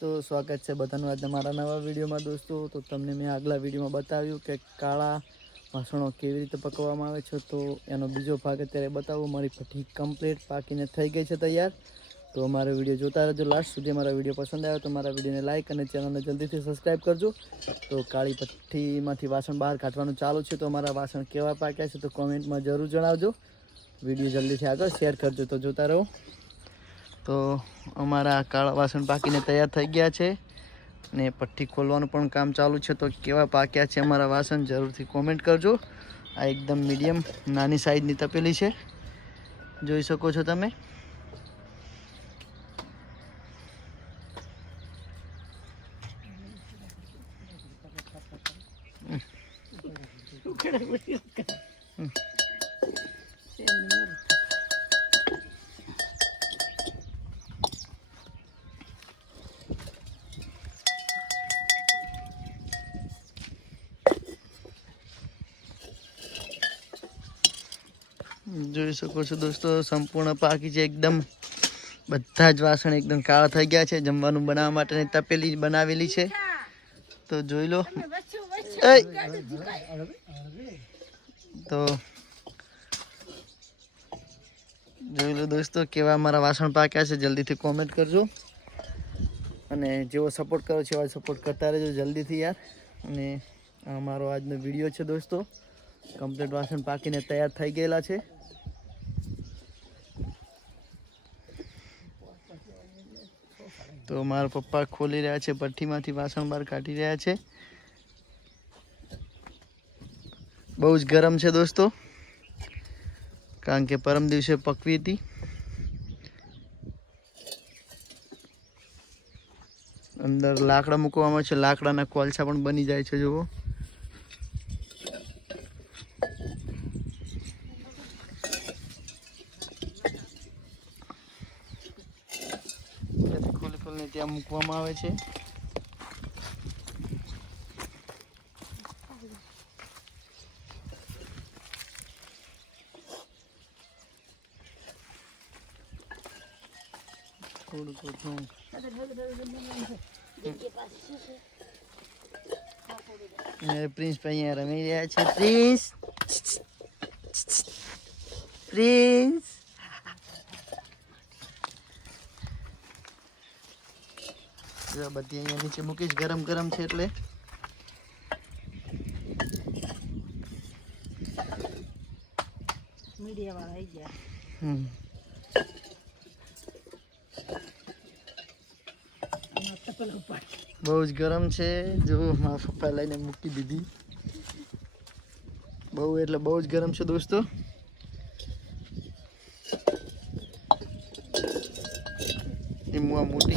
दोस्तों स्वागत है बधाનું आज મારા નવા વિડીયોમાં दोस्तों। तो તમને મેં આગલા વિડીયોમાં બતાવ્યું કે કાળા વાસણો કેવી રીતે પકવવામાં આવે છે, તો એનો બીજો ભાગ અત્યારે બતાવું। મારી ભઠ્ઠી કમ્પ્લીટ પાકીને થઈ ગઈ છે તૈયાર। તો અમારો વિડીયો જોતા રહેજો લાસ્ટ સુધી। મારા વિડીયો પસંદ આવ્યો તો મારા વિડીયોને લાઈક અને ચેનલને જલ્દીથી સબસ્ક્રાઈબ કરજો। તો કાળી ભઠ્ઠીમાંથી વાસણ બહાર કાઢવાનું ચાલુ છે। તો અમારા વાસણ કેવા પાક્યા છે તો કોમેન્ટમાં જરૂર જણાવજો। વિડીયો જલ્દીથી આગળ શેર કરજો। તો જોતા રહો। तो अमरा काळा वासण पाकीने तैयार थई गया है ने पट्टी खोलवानुं पण काम चालू है। तो केवा पाक्या छे अमरा वासण जरूरथी कॉमेंट करजो। आ एकदम मीडियम नानी साइजनी तपेली है, जोई शको छो तमे। જોઈ શકો છો દોસ્તો સંપૂર્ણ પાકી છે एकदम। બધા જ વાસણ एकदम કાળા થઈ ગયા છે। જમવાનું બનાવવા માટેની તપેલી બનાવેલી છે, તો જોઈ લો। તો જોઈ લો દોસ્તો કેવા અમારા વાસણ પાક્યા છે। જલ્દીથી કોમેન્ટ કરજો અને જેવો સપોર્ટ કરો છો એવો સપોર્ટ કરતા રહેજો જલ્દીથી યાર। અને અમારો આજનો વિડીયો છે દોસ્તો, કમ્પ્લીટ વાસણ પાકીને તૈયાર થઈ ગયેલા છે। तो मारा पप्पा खोली रहा है भट्ठी में वासण बार काढ़ी रहा है। बहुत गरम है दोस्तों, कारण के परम दिवसे पकवी थी। अंदर लाकड़ा मूकवामां छे, लाकड़ाना कोलसा पण बनी जाय छे। जुओ खोली ત્યાં મૂકવામાં આવે છે। થોડું થોડું પ્રિન્સ ભાઈ અહીંયા રમી રહ્યા છે। પ્રિન્સ પ્રિન્સ बत्ती अहीं नीचे मूकीश, गरम गरम है एटले। मीडिया वाला आई गया। बहुत गरम है, जो मारा पप्पा लईने मूकी दीधी। बहु एटले बहुत गरम है दोस्तों। मुआ मोटी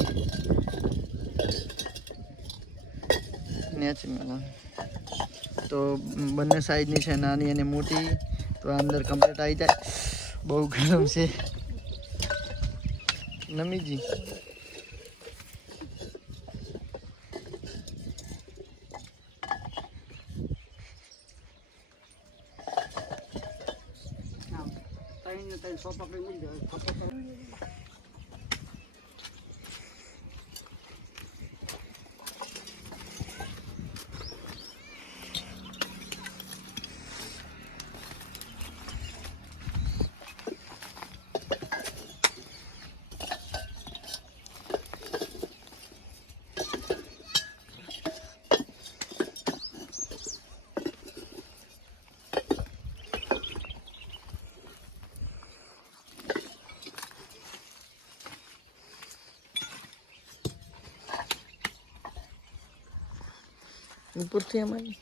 तो बने साइज नी है, नानी अने मोटी। तो अंदर कम्प्लीट आई जाए। बहुत गरम से नमी जी। ऊपर से हमारी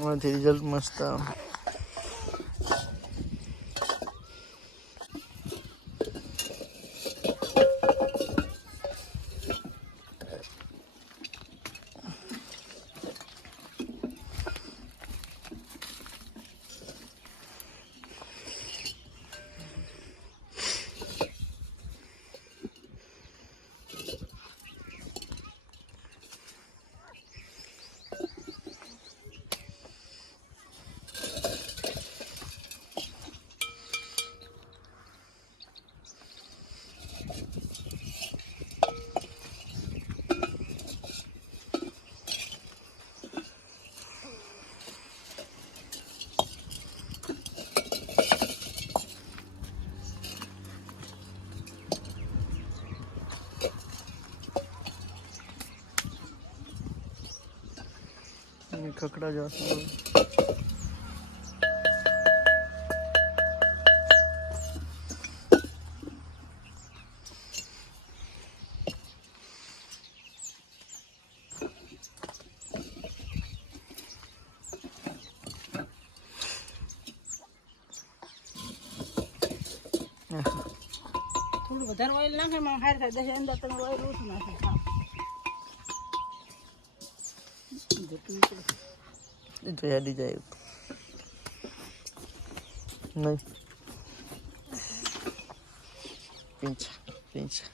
એમાંથી રિઝલ્ટ મસ્ત આવે. ખકડા જશે. થોડું વધારે ઓઇલ નાખે માં હાર થાય દે અંદર તમે ઓઇલ ઓછું નાખે તો હેડી જાય નહીં. પીંછા પીંછા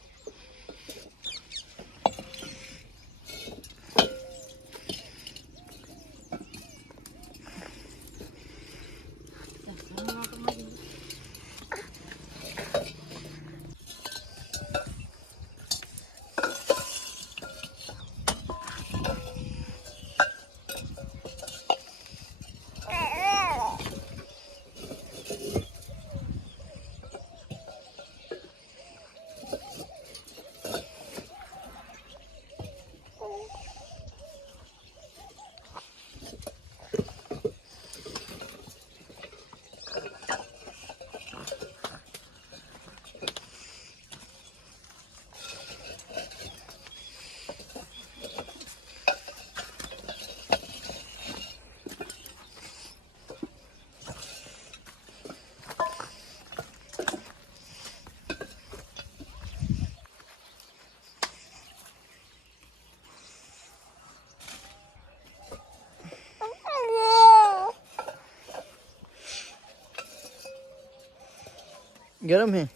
गरम है.